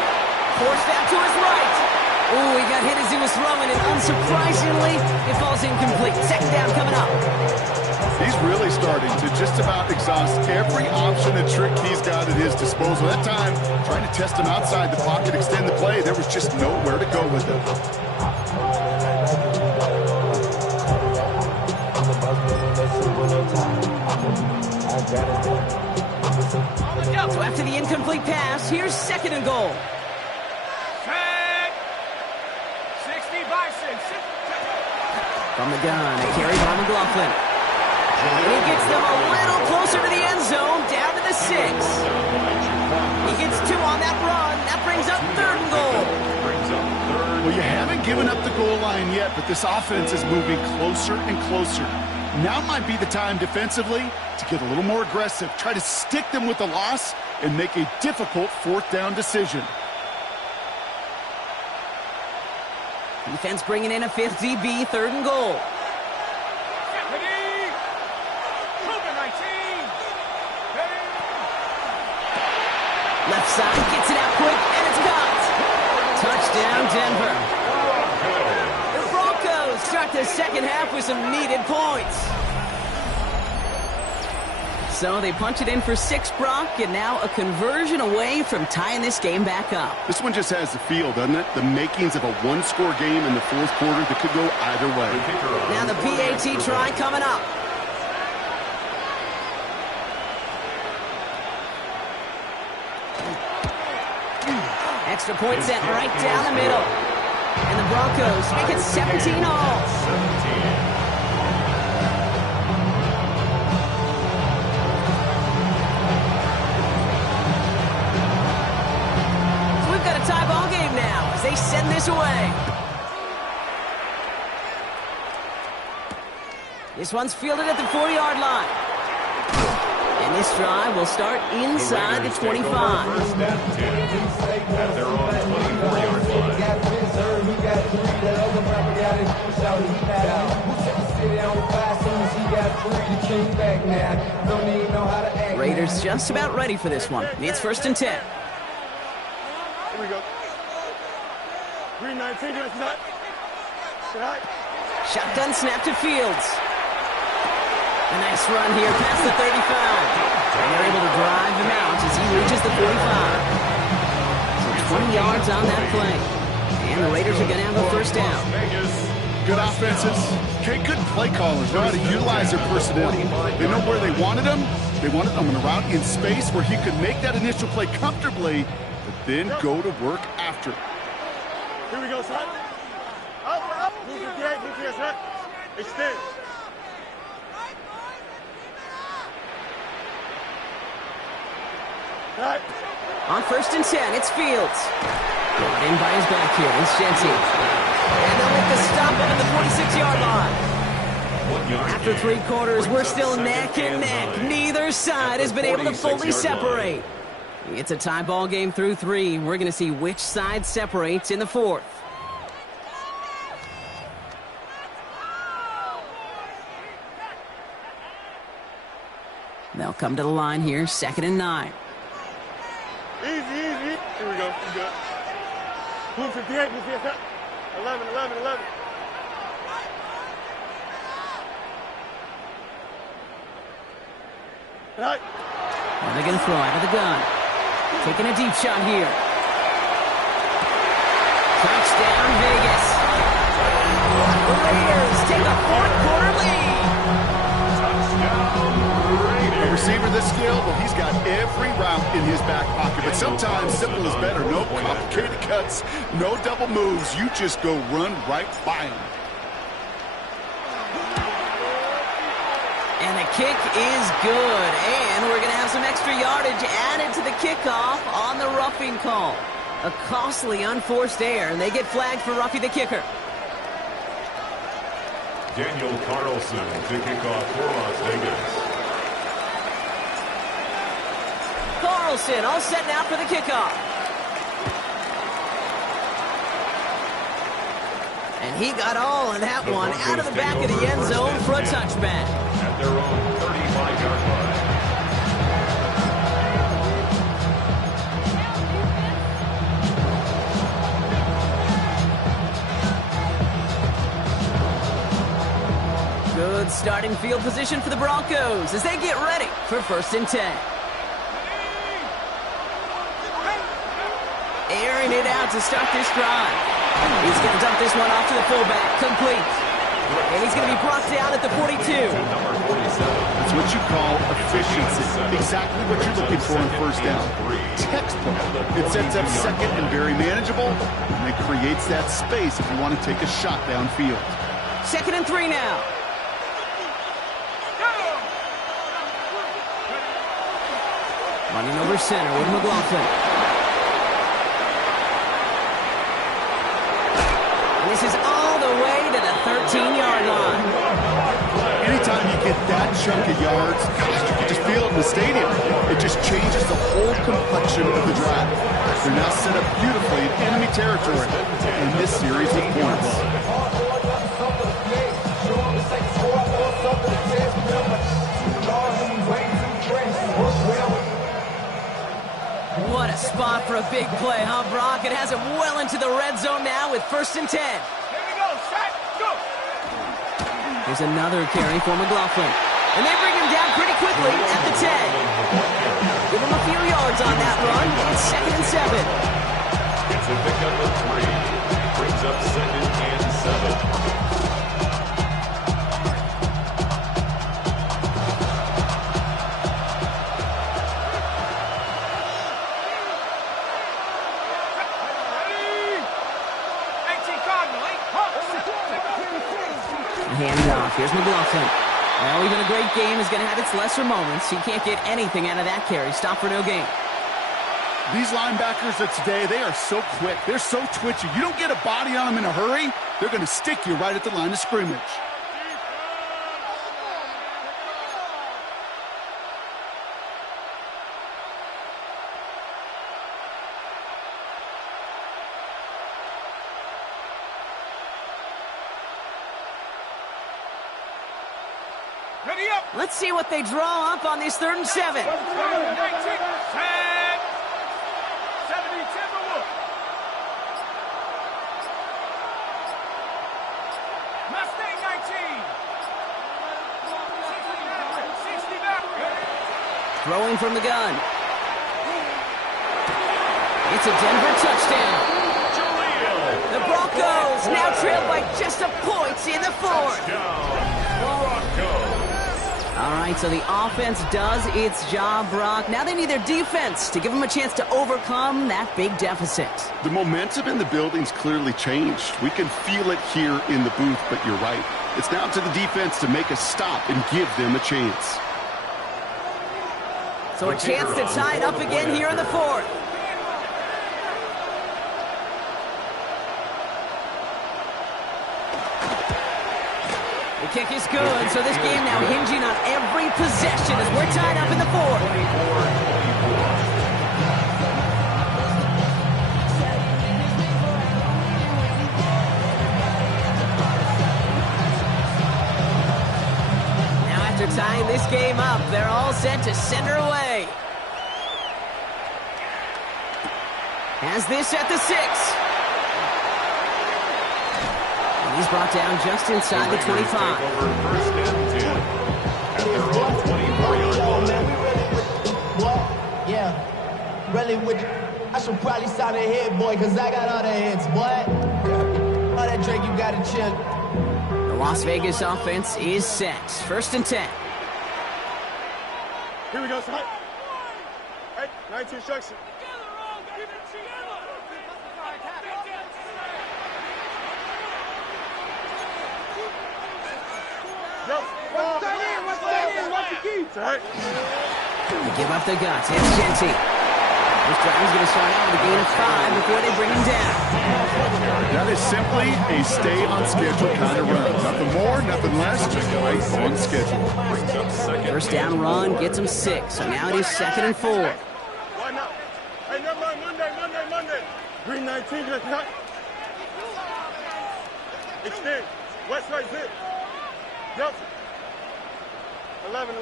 Forced out to his right. Oh, he got hit as he was throwing, and unsurprisingly, it falls incomplete. 2nd down coming up. He's really starting to just about exhaust every option and trick he's got at his disposal. That time, trying to test him outside the pocket, extend the play, there was just nowhere to go with it. So after the incomplete pass, here's 2nd and goal. From the gun, a carry by McLaughlin. And he gets them a little closer to the end zone, down to the 6. He gets 2 on that run. That brings up 3rd and goal. Well, you haven't given up the goal line yet, but this offense is moving closer and closer. Now might be the time defensively to get a little more aggressive, try to stick them with the loss, and make a difficult 4th down decision. Defense bringing in a 5th DB, 3rd and goal. Ready? Cover 19. side, gets it out quick, and it's caught. Touchdown, Denver. The Broncos start the second half with some needed points. So they punch it in for 6, Brock, and now a conversion away from tying this game back up. This one just has the feel, doesn't it? The makings of a one-score game in the fourth quarter that could go either way. Now the PAT try coming up. Extra point set right down the middle. And the Broncos make it 17 all. 17. Tie ball game now as they send this away. This one's fielded at the 40-yard line. And this drive will start inside the 25. First and 10 at their own 24-yard line. Raiders just about ready for this one. It's first and 10. Here we go. 319, that's not. Shotgun snap to Fields. A nice run here past the 35. And they're able to drive him out as he reaches the 45. So 20 yards on that play. And the Raiders are going to have a first down. Good offenses. Okay, good play callers know how to utilize their personnel. They know where they wanted them. They wanted them on a route in space where he could make that initial play comfortably, then go to work after. Here we go, son. Up. Move your gate, son. Extend. Right. On first and 10, it's Fields. Brought in by his back here, it's Jensen. And they'll make the stop up at the 46-yard line. After 3 quarters, we're still neck and neck. Neither side has been able to fully separate. It's a tie ball game through 3. We're going to see which side separates in the 4th. They'll come to the line here, 2nd and 9. Easy. Here we go. You good. Move 58, 11. Right. Well, they're going to throw out of the gun. Taking a deep shot here. Touchdown, Vegas. The Raiders take a 4th quarter lead. A receiver this skilled, well, he's got every route in his back pocket. But sometimes simple is better. No complicated cuts, no double moves. You just go run right by him. And the kick is good. And we're going to have some extra yardage added to the kickoff on the roughing call. A costly unforced error, and they get flagged for roughing the kicker. Daniel Carlson to kick off for Las Vegas. Carlson all set now for the kickoff. And he got all of that one out of the back of the end zone for a touchback. At their own 35-yard line. Good starting field position for the Broncos as they get ready for first and 10. Airing it out to start this drive. He's going to dump this one off to the fullback. Complete. And he's going to be brought down at the 42. That's what you call efficiency. Exactly what you're looking for in first down. Textbook. It sets up second and very manageable, and it creates that space if you want to take a shot downfield. 2nd and 3 now. Running over center with McLaughlin. And this is all the way to the 13-yard line. Anytime you get that chunk of yards, you can just feel it in the stadium. It just changes the whole complexion of the drive. They're now set up beautifully in enemy territory in this series of points. What a spot a big play, huh, Brock? It has him well into the red zone now with 1st and 10. Here we go, shot, go! Here's another carry for McLaughlin. And they bring him down pretty quickly at the 10. Give him a few yards on that run. It's 2nd and 7. It's a pickup of 3. Brings up 2nd and 7. Hand off. Here's McLaughlin. Well, even a great game is going to have its lesser moments. He can't get anything out of that carry. Stop for no gain. These linebackers of today, they are so quick. They're so twitchy. You don't get a body on them in a hurry, they're going to stick you right at the line of scrimmage. Let's see what they draw up on these 3rd and 7. Throwing from the gun. It's a Denver touchdown. The Broncos now trail by just a point in the 4th. All right, so the offense does its job, Brock. Now they need their defense to give them a chance to overcome that big deficit. The momentum in the building's clearly changed. We can feel it here in the booth, but you're right. It's now to the defense to make a stop and give them a chance. So a chance to tie it up again here in the 4th. The kick is good, so this game now hinging on every possession as we're tied up in the 4th. Now after tying this game up, they're all set to send her away. Has this at the 6. He's brought down just inside the 25. Over 1st and 10 at their own 24-yard line. Yeah, really with I should probably sign a hit, boy, because I got all the hits, boy. All that drink, you got to chill. The Las Vegas offense is set. 1st and 10. Here we go, son. Hey, 19 instruction. They give up the guts. It's Genty. This drive is going to start out with a gain of 5 before they bring him down. That is simply a stay on schedule kind of run. Nothing more, nothing less, just right on schedule. 1st down run gets him 6. So now it is 2nd and 4. Why not? Hey, never mind. Monday. Green 19, just not. Extend. West right zip. Delta. 11.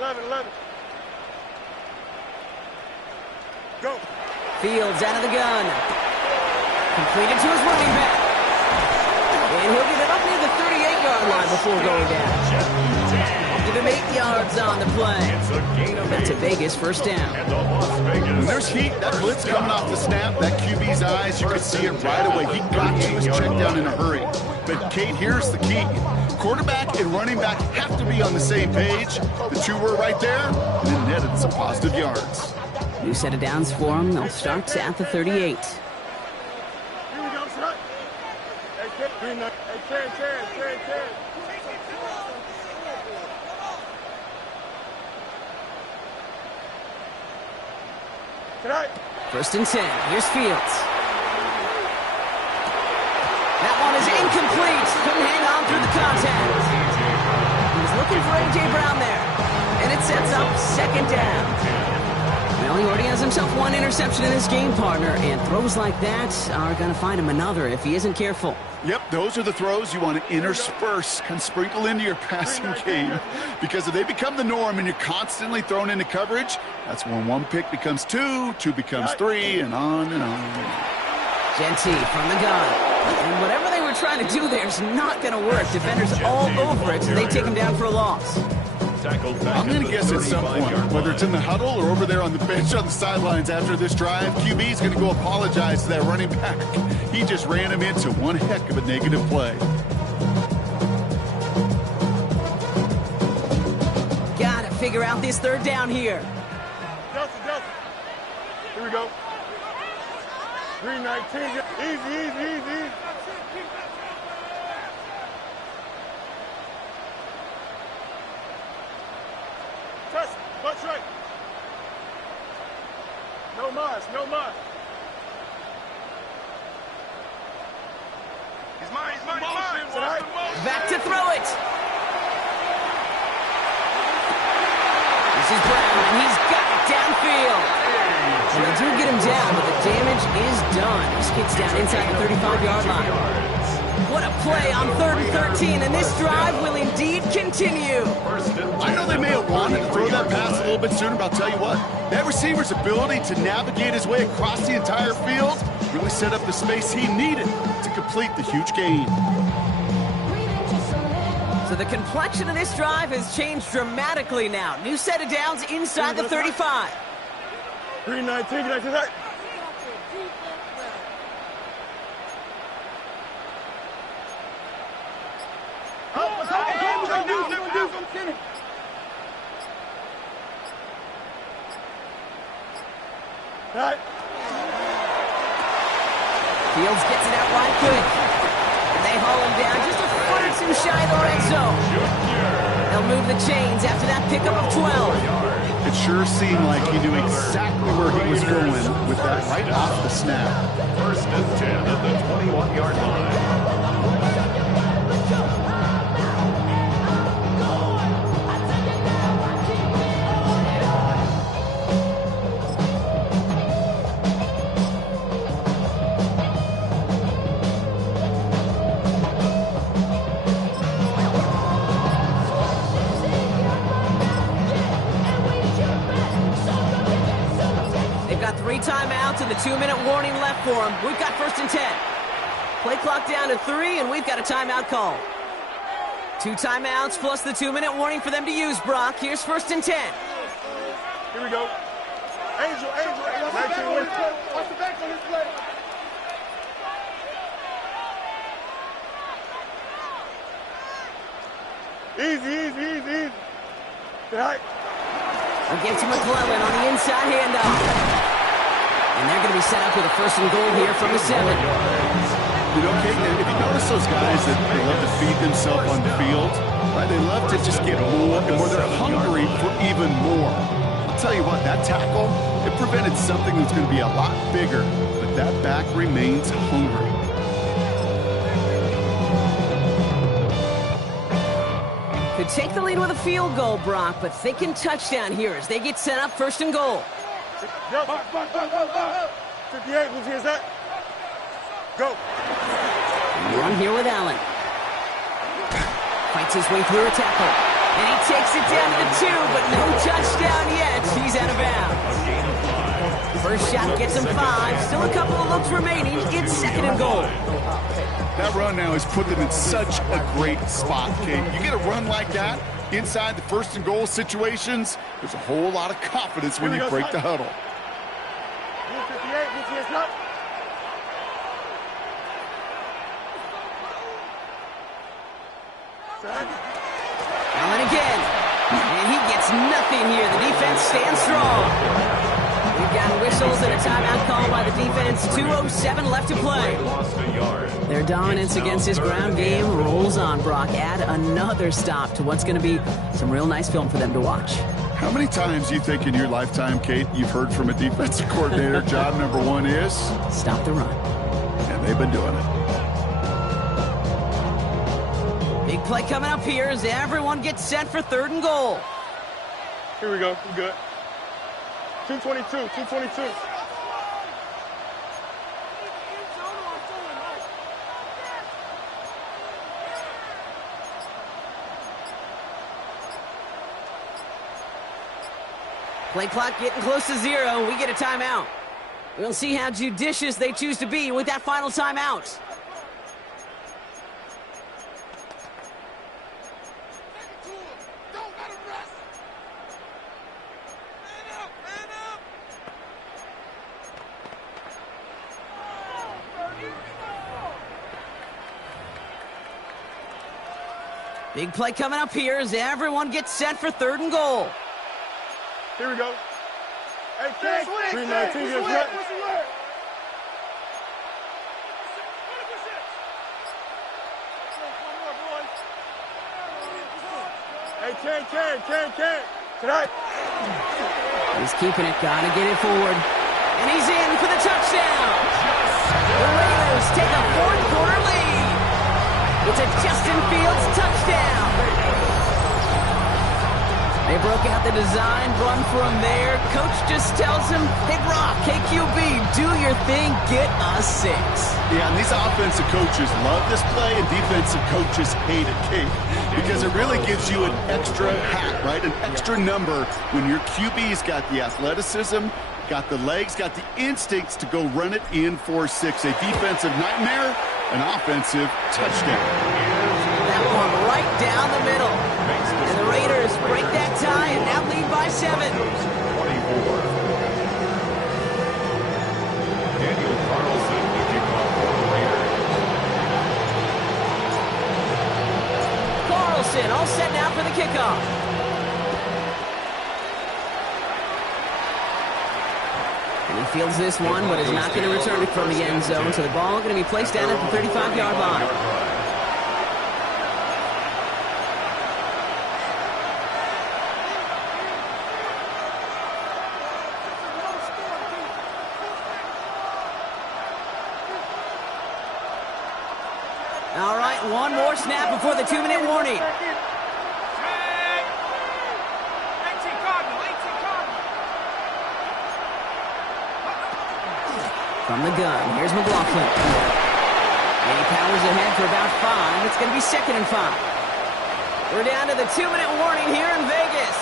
Go. Fields out of the gun. Completed to his running back. And he'll get it up near the 38-yard line before going down. Give him 8 yards on the play. That's a Vegas 1st down. When there's heat, that blitz coming off the snap, that QB's eyes, you could see it right away. He got to his check down in a hurry. But, Kate, here's the key. Quarterback and running back have to be on the same page. The two were right there, and it netted some positive yards. New set of downs for him. They'll start at the 38. Here we go, son. Hey, Ken. Tonight. 1st and 10. Here's Fields. That one is incomplete. Couldn't hang on through the contact. He's looking for A.J. Brown there. And it sets up 2nd down. Well, he already has has himself one interception in this game, partner, and throws like that are going to find him another if he isn't careful. Yep, those are the throws you want to intersperse, kind of sprinkle into your passing game. Because if they become the norm and you're constantly thrown into coverage, that's when one pick becomes two, two becomes three, and on and on and on. Genty from the gun. And whatever they were trying to do there is not going to work. Defenders all over it, so they take him down for a loss. I'm going to guess at some point, whether it's in the huddle or over there on the bench on the sidelines after this drive, QB is going to go apologize to that running back. He just ran him into one heck of a negative play. Gotta figure out this third down here. Justin. Here we go. 319. Easy. Touch. Butt right. No mas. He's mine. Back to throw it. This is Brown, and he's got it downfield. And they do get him down, but the damage is done. He skids down inside the 35-yard line. What a play on 3rd and 13, and this drive will indeed continue. I know they may have wanted to throw that pass a little bit sooner, but I'll tell you what, that receiver's ability to navigate his way across the entire field really set up the space he needed to complete the huge gain. So the complexion of this drive has changed dramatically now. New set of downs inside the 35. 319. Get to that. Right. Fields gets it out right quick. And they haul him down just a foot or two shy of the red zone. They'll move the chains after that pickup of 12. It sure seemed like he knew exactly where he was going with that right off the snap. 1st and 10 at the 21-yard line. Timeouts and the 2-minute warning left for him. We've got 1st and 10. Play clock down to 3, and we've got a timeout call. 2 timeouts plus the 2-minute warning for them to use, Brock. Here's 1st and 10. Here we go. Angel. Watch the back on this play. Easy. Right. We'll get to McClellan on the inside handoff. And they're going to be set up with a 1st and goal here from the 7. You know, Kate, if you notice those guys that they love to feed themselves on the field, right? They love to just get more and more. They're hungry for even more. I'll tell you what, that tackle, it prevented something that's going to be a lot bigger, but that back remains hungry. Could take the lead with a field goal, Brock, but thinking touchdown here as they get set up 1st and goal. 58, who's here's that? Go. Run here with Allen. Fights his way through a tackle. And he takes it down to the 2, but no touchdown yet. He's out of bounds. First shot gets him 5. Still a couple of looks remaining. It's 2nd and goal. That run now has put them in such a great spot, Kate. You get a run like that inside the 1st and goal situations, there's a whole lot of confidence when you break the huddle. 58, which is not. Allen again. And he gets nothing here. The defense stands strong. We've got whistles and a timeout call by the defense. 2:07 left to play. Their dominance against this ground game rolls on, Brock. Add another stop to what's going to be some real nice film for them to watch. How many times do you think in your lifetime, Kate, you've heard from a defensive coordinator, job number 1 is? Stop the run. And they've been doing it. Big play coming up here as everyone gets set for 3rd and goal. Here we go. We're good. 222, 222. Play clock getting close to 0. We get a timeout. We'll see how judicious they choose to be with that final timeout. Big play coming up here as everyone gets set for 3rd and goal. Here we go. Hey, King, 319 gets wet. Hey, King. Tonight. He's keeping it, gotta get it forward. And he's in for the touchdown. The Raiders take a 4th quarter lead. It's a Justin Fields touchdown. They broke out the design, run from there. Coach just tells him, hey, Brock, KQB, do your thing, get us 6. Yeah, and these offensive coaches love this play, and defensive coaches hate it, Kate, because it really gives you an extra hat, right? An extra number when your QB's got the athleticism, got the legs, got the instincts to go run it in for 6. A defensive nightmare, an offensive touchdown. That one right down the middle. And the Raiders break that tie and now lead by 7. 24. Daniel Carlson, the kickoff for the Raiders. Carlson all set now for the kickoff. And he fields this one, but is not going to return it from the end zone. So the ball going to be placed down at the 35-yard line. All right, one more snap before the 2-minute warning. From the gun, here's McLaughlin. And he powers ahead for about 5. It's going to be 2nd and 5. We're down to the 2-minute warning here in Vegas.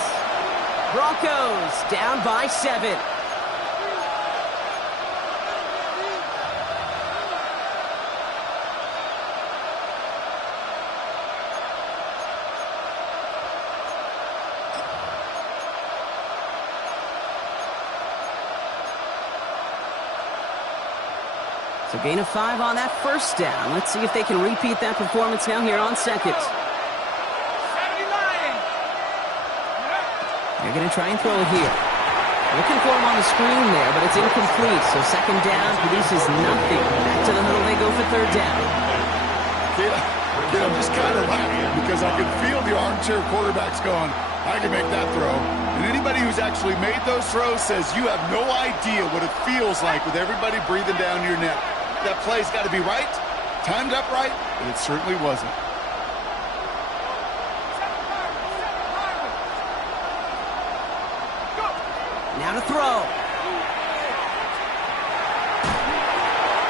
Broncos down by 7. So gain of 5 on that first down. Let's see if they can repeat that performance now here on 2nd. They're going to try and throw it here. Looking for him on the screen there, but it's incomplete. So 2nd down produces nothing. Back to the huddle they go for 3rd down. Kid, I'm just kind of laughing because I can feel the armchair quarterbacks going, I can make that throw. And anybody who's actually made those throws says you have no idea what it feels like with everybody breathing down your neck. That play's got to be right, timed up right, but it certainly wasn't. Now to throw.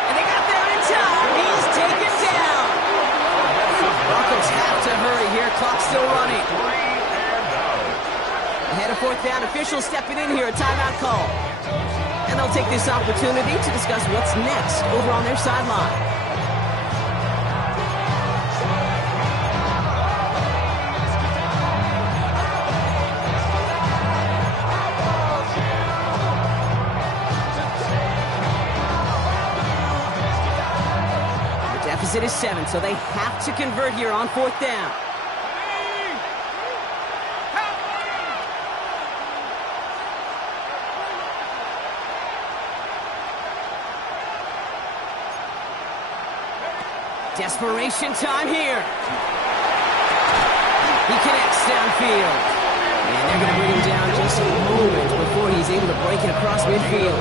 And they got there in time. He's taken down. Broncos have to hurry here. Clock's still running. Ahead of 4th down. Officials stepping in here. A timeout call. And they'll take this opportunity to discuss what's next over on their sideline. The deficit is 7, so they have to convert here on 4th down. Desperation time here. He connects downfield. And they're going to bring him down just a moment before he's able to break it across midfield.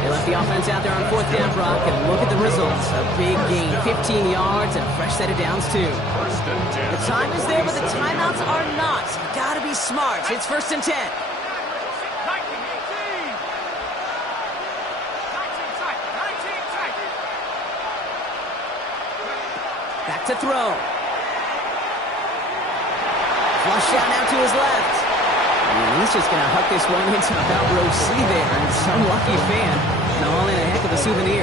They left the offense out there on 4th down, Brock, and look at the results. A big gain, 15 yards, and a fresh set of downs, too. The time is there, but the timeouts are not. You've got to be smart. It's 1st and 10. Back to throw. Flush out now to his left. And he's just going to huck this one into about row C there. And some lucky fan can haul in a heck of a souvenir.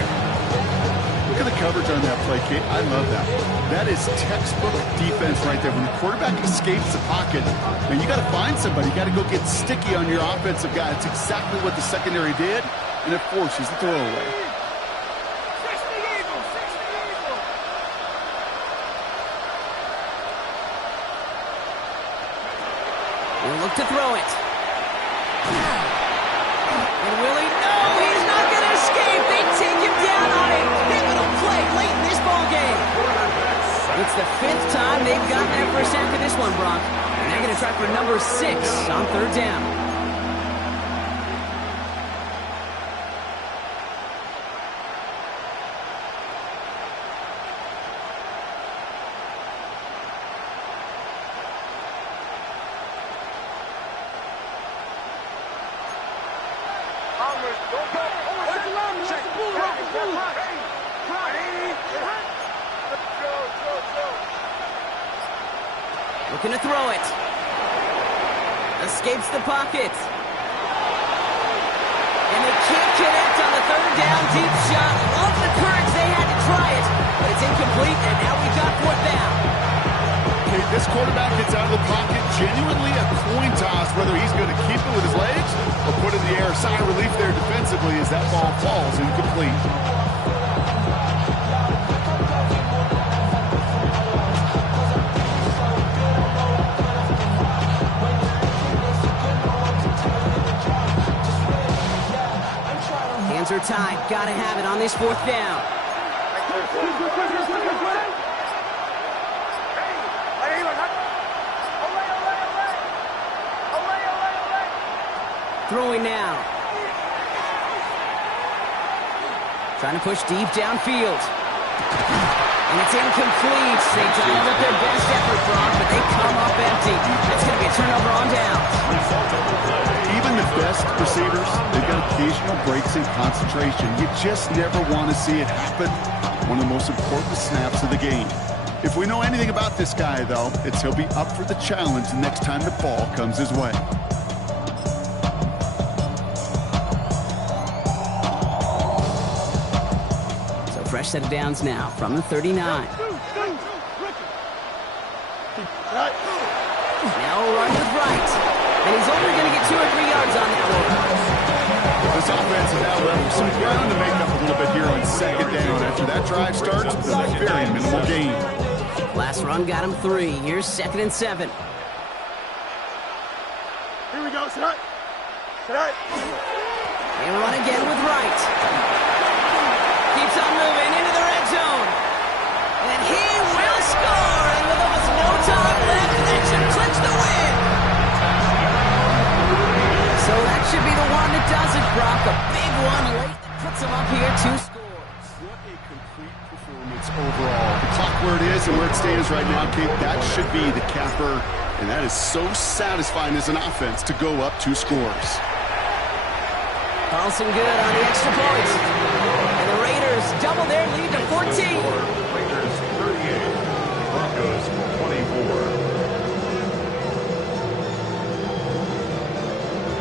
Look at the coverage on that play, Kate. I love that. That is textbook defense right there. When the quarterback escapes the pocket, and you got to find somebody. You got to go get sticky on your offensive guy. It's exactly what the secondary did, and it forces the throwaway. He'll look to throw it. And will he? No, he's not going to escape. They take him down on a pivotal play late in this ball game. It's the 5th time they've gotten their first sack of this one, Brock. And they're going to try for number 6 on 3rd down. Looking to throw it. Escapes the pocket. And they can't connect on the 3rd down deep shot. Love the courage they had to try it, but it's incomplete, and now we've got 4th down. Okay, this quarterback gets out of the pocket, genuinely a coin toss, whether he's going to keep it with his legs or put it in the air. Sigh of relief there defensively as that ball falls incomplete. Hands are tied. Gotta have it on this 4th down. Throwing now. Trying to push deep downfield. And it's incomplete. They dialed up their best effort, Brock, but they come up empty. It's going to be a turnover on down. Even the best receivers, they've got occasional breaks in concentration. You just never want to see it happen. One of the most important snaps of the game. If we know anything about this guy, though, it's he'll be up for the challenge the next time the ball comes his way. So fresh set of downs now from the 39. Now run with right. And he's only going to get 2 or 3 yards on that one. This offense has now left some ground to make up a little bit here on 2nd down. After that drive starts, it's a very minimal gain. Last run got him 3. Here's 2nd and 7. Here we go, tonight. Tonight. And run again with right. Keeps on moving into the red zone. And he will score. And with almost no time left, that should clinch the win. So that should be the one that does it, Brock. A big one late that puts him up here 2 scores. What a complete performance overall. The clock where it is and where it stands right now, Kate, that should be the capper. And that is so satisfying as an offense to go up 2 scores. Carlson good on the extra point. And the Raiders double their lead to 14. Raiders 38, Broncos 24.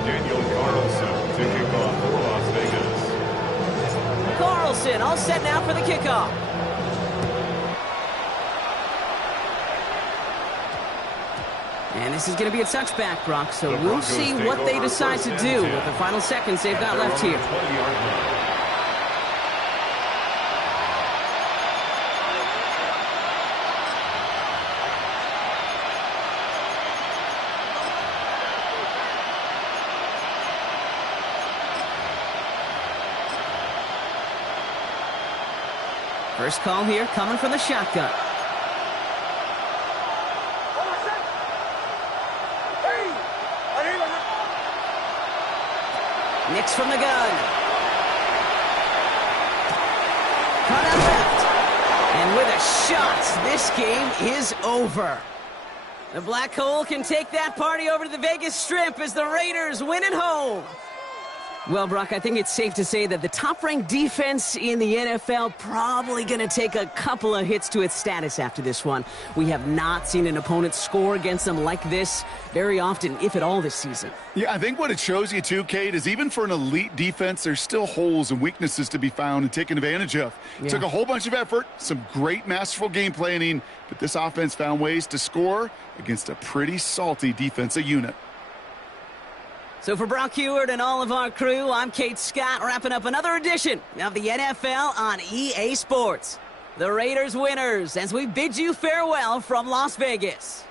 Daniel Carlson to kick off for Las Vegas. Carlson all set now for the kickoff. And this is going to be a touchback, Brock, so we'll see what they decide to do with the final seconds they've got left here. First call here coming from the shotgun. Nix from the gun. Cut out left. And with a shot, this game is over. The Black Hole can take that party over to the Vegas Strip as the Raiders win at home. Well, Brock, I think it's safe to say that the top-ranked defense in the NFL probably going to take a couple of hits to its status after this one. We have not seen an opponent score against them like this very often, if at all, this season. Yeah, I think what it shows you, too, Kate, is even for an elite defense, there's still holes and weaknesses to be found and taken advantage of. Yeah. Took a whole bunch of effort, some great masterful game planning, but this offense found ways to score against a pretty salty defensive unit. So for Brock Heward and all of our crew, I'm Kate Scott, wrapping up another edition of the NFL on EA Sports. The Raiders winners as we bid you farewell from Las Vegas.